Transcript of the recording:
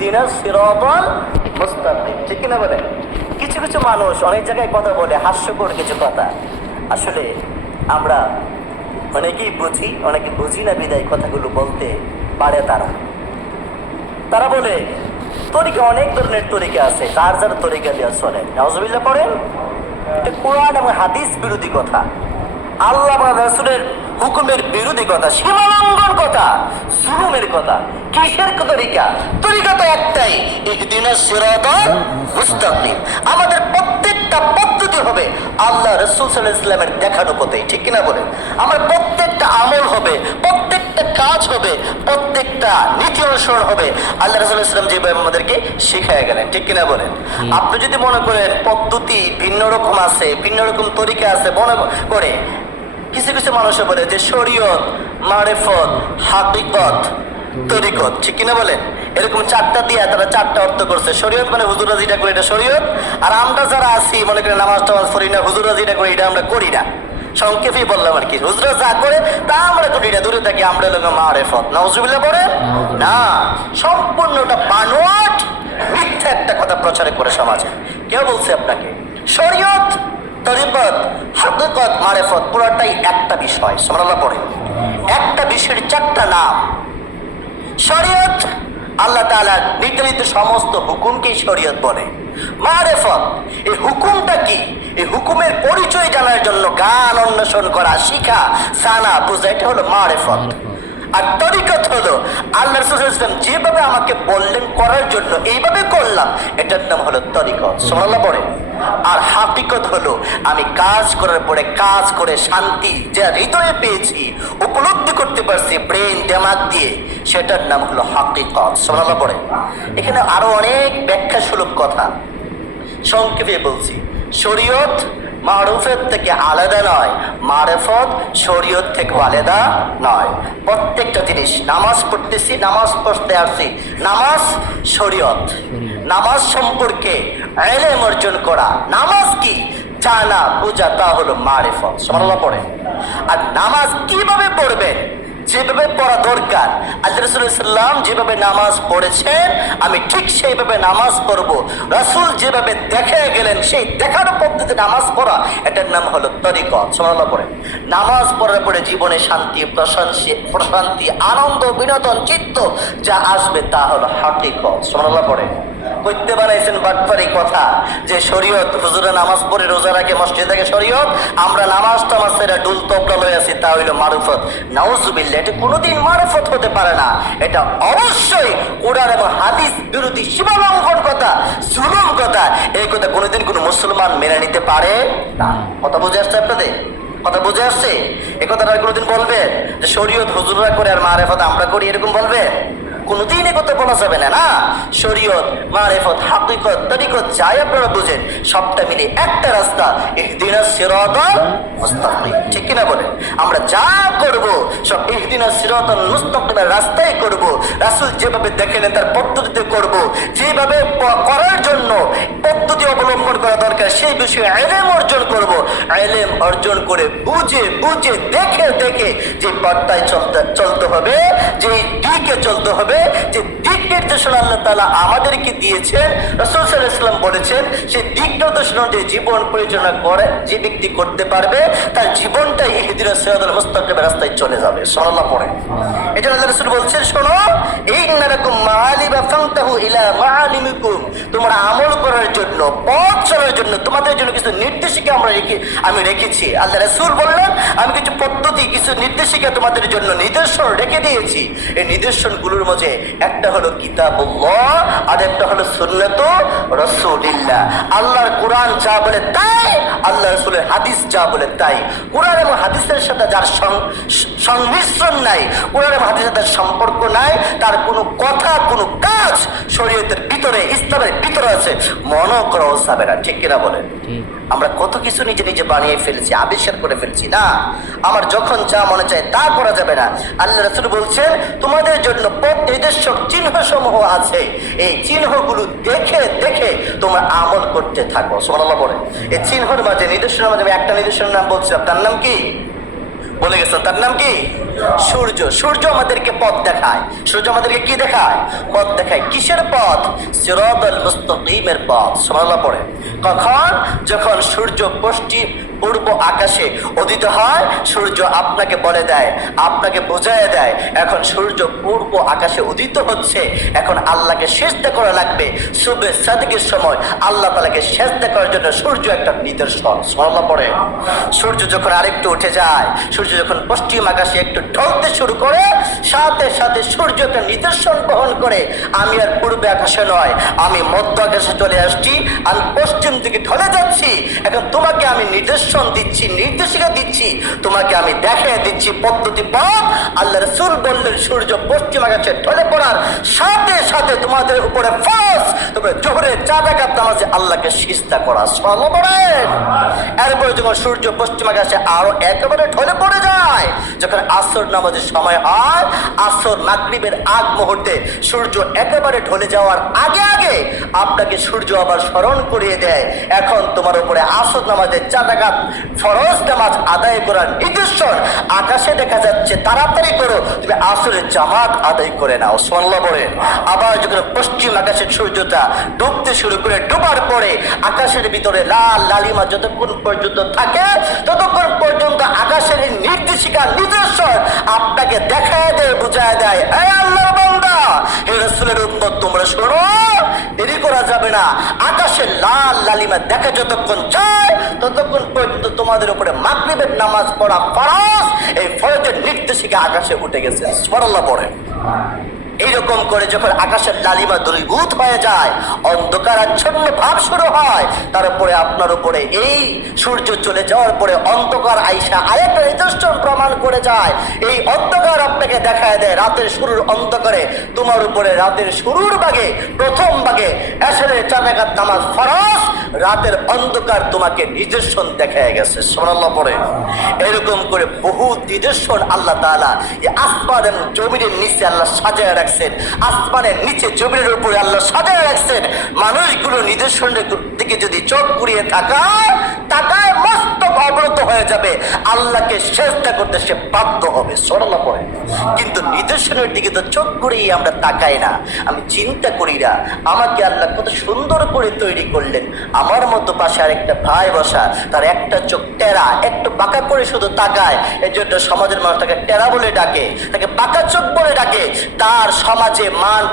ইহদিনাস সিরাতাল মুস্তাকিম, ঠিক না বলে? কিছু কিছু মানুষ অনেক জায়গায় কথা বলে, হাস্যকর কিছু কথা। আসলে আমরা অনেকেই বুঝি, অনেকে বুঝি না, বিদায় কথাগুলো বলতে পারে। তারা বলে তরিকা, অনেক ধরনের তরিকা আছে, যার যার তরিকা দেওয়া চলে। নাউজুবিল্লাহ পড়েন। এটা কোরআন এবং হাদিস বিরোধী কথা, আল্লাহ এবং রাসূলের হুকুমের বিরোধী কথা, সীমালঙ্ঘন কথা, জুলুমের কথা। কিসের তরিকা? তরিকা তো একটাই, ইহদিনাস সিরাতাল মুস্তাকিম। আমাদের প্রত্যেকটা পদ্ধতি হবে আল্লাহ রাসূল সাল্লাল্লাহু আলাইহি ওয়াসাল্লামের দেখানো পথে, ঠিক কিনা বলেন? আমার প্রত্যেকটা আমল হবে, প্রত্যেকটা কাজ হবে, প্রত্যেকটা নীতি অনুসরণ হবে আল্লাহ রাসূল সাল্লাল্লাহু আলাইহি ওয়াসাল্লাম যেভাবে আমাদেরকে শিখায় গেলেন, ঠিক কিনা বলেন? আপনি যদি মনে করেন পদ্ধতি ভিন্ন রকম আছে, ভিন্ন রকম তরিকা আছে, মনে করে কিছু কিছু মানুষে বলে যে শরীয়ত, মারিফত, হাকিকত, তরিকত, ঠিক কিনা বলেন? এরকম চারটা দিয়ে তারা চারটা অর্থ করছে। শরীয়ত মানে হুজুররা যেটা করে এটা শরীয়ত, আর আমরা যারা আছি মনে করেন নামাজ টামাজ পড়ি না, হুজুররা যেটা করে এটা আমরা করি না। সংক্ষেপেই বললাম আর কি, হুজুররা যা করে তা আমরা করি না, দূরে থাকি, আমরা লোক মারিফত। নাউজুবিল্লাহ পড়ে না, সম্পূর্ণটা বানোয়াট, মিথ্যা একটা কথা প্রচার করে সমাজে। কেউ বলছে আপনাকে শরীয়ত, তরিকত, হাকিকত, মারিফত পুরোটাই একটা বিষয়। সুবহানাল্লাহ পড়ে। একটা বিষয়ের চারটা নাম। শরীয়ত আল্লাহ তাআলা নির্ধারিত সমস্ত হুকুমকেই শরীয়ত বলে। মারিফত, এই হুকুমটা কি, এই হুকুমের পরিচয় জানার জন্য গান অন্বেষণ করা, শিখা, জানা, বোঝা, এটা হলো মারিফত। আর তরিকত হলো আল্লাহ রাসূল সাল্লাল্লাহু আলাইহি ওয়াসাল্লাম যেভাবে আমাকে বললেন করার জন্য এইভাবে করলাম, এটার নাম হলো তরিকত। সুবহানাল্লাহ পড়ে। আর হাকিকত হলো আমি কাজ করার পরে, কাজ করে শান্তি যা হৃদয়ে পেয়েছি, উপলব্ধি করতে পারছি ব্রেন দিমাগ দিয়ে, সেটার নাম হলো হাকিকত। সুবহানাল্লাহ পড়ে। এখানে আরো অনেক ব্যাখ্যা সুলভ কথা, সংক্ষেপে বলছি। শরীয়ত মারুফের থেকে আলাদা নয়, মারিফত শরীয়ত থেকে আলাদা নয়। প্রত্যেকটা জিনিস, নামাজ পড়তেছি, নামাজ পড়তে আসছি, নামাজ শরীয়ত। নামাজ সম্পর্কে ইলম অর্জন করা, নামাজ কি জানা বোঝা, তা হলো মারিফত। সুবহানাল্লাহ পড়ে। আর নামাজ কিভাবে পড়বেন, যেভাবে পড়া দরকার, আল্লাহ রাসূল সাল্লাল্লাহু আলাইহি ওয়াসাল্লাম যেভাবে নামাজ পড়েছেন আমি ঠিক সেইভাবে নামাজ পড়ব। রাসূল যেভাবে দেখে গেলেন সেই দেখানো পদ্ধতিতে নামাজ পড়া, এটার নাম হলো তরিকত। সুবহানাল্লাহ পড়ে। নামাজ পড়ার পরে জীবনে শান্তি, প্রশান্তি, আনন্দ, বিনোদন, চিত্ত যা আসবে তা হলো হাকিকত। সুবহানাল্লাহ পড়ে। করতে বানাইছেন বাটপারি কথা যে শরীয়ত, হুজুরা নামাজ পড়ে রোজা রাখে, মসজিদে থাকে শরীয়ত, আমরা নামাজ টামাজ সেটা ডুল তবলা লয়ে আছি, তা হইলো মারুফত। নাউজুবিল্লাহ, এটা কোনোদিন মারুফত হতে পারে না। এটা অবশ্যই কোরআন এবং হাদিস বিরোধী, সীমালঙ্ঘন কথা, জুলুম কথা। এই কথা কোনোদিন কোনো মুসলমান মেনে নিতে পারে না। কথা বুঝে আসছে আপনাদের? কথা বুঝে আসছে? এই কথাটা কোনোদিন বলবে যে শরীয়ত হুজুররা করে আর মারিফত আমরা করি, এরকম বলবে? কোনোদিন এ কথা বলা যাবে না। না, শরীয়ত, মারিফত, হাকিকত, তরিকত যাই আপনারা বুঝেন, সবটা মিলে একটা রাস্তা, ইহদিনাস সিরাতাল মুস্তাকিম, ঠিক কিনা বলেন? আমরা যা করব সব ইহদিনাস সিরাতাল মুস্তাকিমের রাস্তায় করব। রাসূল যেভাবে দেখেন তার পদ্ধতিতে করব। যেভাবে করার জন্য পদ্ধতি অবলম্বন করা দরকার সেই বিষয়ে ইলম অর্জন করব। ইলম অর্জন করে বুঝে বুঝে দেখে দেখে যে পথটায় চলতে হবে, যে দিকে চলতে হবে, যে দিক নির্দেশনা আল্লাহ তাআলা আমাদেরকে দিয়েছেন, রাসূল সাল্লাল্লাহু আলাইহি ওয়াসাল্লাম বলেছেন, সেই দিক নির্দেশনা যে জীবন পরিচালনা করে যে ব্যক্তি করতে পারবে, তার জীবনটাই ইহদিনাস সিরাতাল মুস্তাকিমের রাস্তায় চলে যাবে। সুবহানাল্লাহ পড়ে। এটা আল্লাহ রাসূল বলছেন, শোনো, ইন্নালাকুম মাআলিবা ফান্তাহু ইলা মাআলিমিকুম, তোমরা আমল করার জন্য, পথ চলার জন্য তোমাদের জন্য কিছু নির্দেশিকা আমি রেখেছি। আল্লাহ রাসূল বললেন, আমি কিছু পদ্ধতি, কিছু নির্দেশিকা তোমাদের জন্য নিদর্শন রেখে দিয়েছি। এই নিদর্শনগুলোর মধ্যে একটা হলো কিতাবুল্লাহ, আর একটা হলো সুন্নাতু রাসূলিল্লাহ। আল্লাহর কোরআন যা বলে তাই, আল্লাহ রাসূলের হাদিস যা বলে তাই। কোরআন এবং হাদিসের সাথে যার সংমিশ্রণ নাই, কোরআন এবং হাদিসের সাথে সম্পর্ক নাই, তার কোনো কথা, কোনো কাজ শরীয়তের ভিতরে, ইসলামের ভিতরে আছে, মনও করাও যাবে না, ঠিক কিনা বলেন? আমরা কত কিছু নিজে নিজে বানিয়ে ফেলছি, আবিষ্কার করে ফেলছি। না, আমার যখন যা মনে চায় তা করা যাবে না। আল্লাহ রাসূল বলছেন, তোমাদের জন্য পথ নির্দেশক চিহ্ন সমূহ আছে, এই চিহ্নগুলো দেখে দেখে তোমরা আমল করতে থাকো। সুবহানাল্লাহ বলে। এই চিহ্নের মাঝে, নিদর্শনের মাঝে একটা নিদর্শনের নাম বলছি, তার নাম কি? বলে গেছেন। তার নাম কি? সূর্য। সূর্য আমাদেরকে পথ দেখায়। সূর্য আমাদেরকে কি দেখায়? পথ দেখায়। কিসের পথ? সিরাতাল মুস্তাকিমের পথ। সুবহানাল্লাহ পড়ে। কখন? যখন সূর্য পূর্ব আকাশে উদিত হয়, সূর্য আপনাকে বলে দেয়, আপনাকে বোঝায় দেয় এখন সূর্য পূর্ব আকাশে উদিত হচ্ছে, এখন আল্লাহকে সিজদা করা লাগবে। সুবহে সাদিকের সময় আল্লাহ তাআলাকে সিজদা করার জন্য সূর্য একটা নিদর্শন। সুবহানাল্লাহ পড়ে। সূর্য যখন আরেকটু উঠে যায়, সূর্য যখন পশ্চিম আকাশে একটু ঢলতে শুরু করে, সাথে সাথে সূর্য একটা নিদর্শন বহন করে, আমি আর পূর্বে আকাশে নয়, আমি মধ্য আকাশে চলে আসছি, আমি পশ্চিম দিকে ঢলে যাচ্ছি। এখন তোমাকে আমি নির্দেশন দিচ্ছি, নির্দেশিকা দিচ্ছি, তোমাকে আমি দেখিয়ে দিচ্ছি পদ্ধতি পথ। আল্লাহ রাসূল বললেন সূর্য পশ্চিম আকাশে ঢলে পড়ার সাথে সাথে তোমাদের উপরে ফরজ, তোমরা জোহরের 4 রাকাত নামাজে আল্লাহকে সিজদা করা। সুবহানাল্লাহ বলেন। এরপরে যখন সূর্য পশ্চিম আকাশে আরো একেবারে ঢলে পড়ে যায়, যখন আসর নামাজের সময় হয়, আসর মাগরিবের আগ মুহূর্তে সূর্য একেবারে ঢলে যাওয়ার আগে আগে আপনাকে সূর্য আবার স্মরণ করিয়ে দেয়, এখন তোমার উপরে আসর নামাজের 4 রাকাত ফরজ নামাজ আদায় করার নির্দেশন আকাশে দেখা যাচ্ছে, তাড়াতাড়ি করো, তুমি আসরের জামাত আদায় করে নাও। সুবহানাল্লাহ বলেন। আবার যখন পশ্চিম আকাশের সূর্যটা ডুবতে শুরু করে, ডুবার পরে আকাশের ভিতরে লাল লালিমা যতক্ষণ পর্যন্ত থাকে, ততক্ষণ পর্যন্ত আকাশের এই নির্দেশিকা নিদর্শন আপনাকে দেখায় দেয়, বুঝায় দেয়, এ আল্লাহর বান্দা, হে রাসূলের উম্মত, তোমরা শোনো, দেরি করা যাবে না। আকাশের লাল লালিমা দেখা যতক্ষণ যায়, ততক্ষণ পর্যন্ত তোমাদের উপরে মাগরিবের নামাজ পড়া ফরজ। এই ফরজের নির্দেশিকা আকাশে উঠে গেছে। সুবহানাল্লাহ পড়ে। এইরকম করে যখন আকাশের লালিমা দূরীভূত হয়ে যায়, অন্ধকার আচ্ছন্ন ভাব শুরু হয়, তারপরে আপনার উপরে এই সূর্য চলে যাওয়ার পরে অন্ধকার আইসা আরেকটা নিদর্শন প্রমাণ করে যায়। এই অন্ধকার আপনাকে দেখায় দেয় রাতের শুরুর অন্ধকারে তোমার উপরে রাতের শুরুর ভাগে, প্রথম ভাগে এশারের 4 রাকাত নামাজ ফরজ, রাতের অন্ধকার তোমাকে নিদর্শন দেখায় গেছে। সুবহানাল্লাহ পড়ে। এরকম করে বহু নিদর্শন আল্লাহ তাআলা এই আসমান এবং জমিনের নিচে আল্লাহ সাজায় রাখছেন। আসমানের নিচে জমিনের উপরে আল্লাহ সাজায় রাখছেন। মানুষগুলো নিদর্শনের দিকে যদি চোখ ঘুরিয়ে তাকায় মস্তক অবরত হয়ে যাবে, আল্লাহকে সিজদা করতে সে বাধ্য হবে। সুবহানাল্লাহ পড়ে। কিন্তু নিদর্শনের দিকে তো চোখ ঘুরিয়ে আমরা তাকাই না, আমি চিন্তা করি না আমাকে আল্লাহ কত সুন্দর করে তৈরি করলেন। আমার মতো পাশে আরেকটা ভাই বসা, তার একটা চোখ টেরা, একটু বাঁকা করে শুধু তাকায়, এর জন্য সমাজের মানুষ তাকে টেরা বলে ডাকে, তাকে বাঁকা চোখ বলে ডাকে, তার সমাজে মান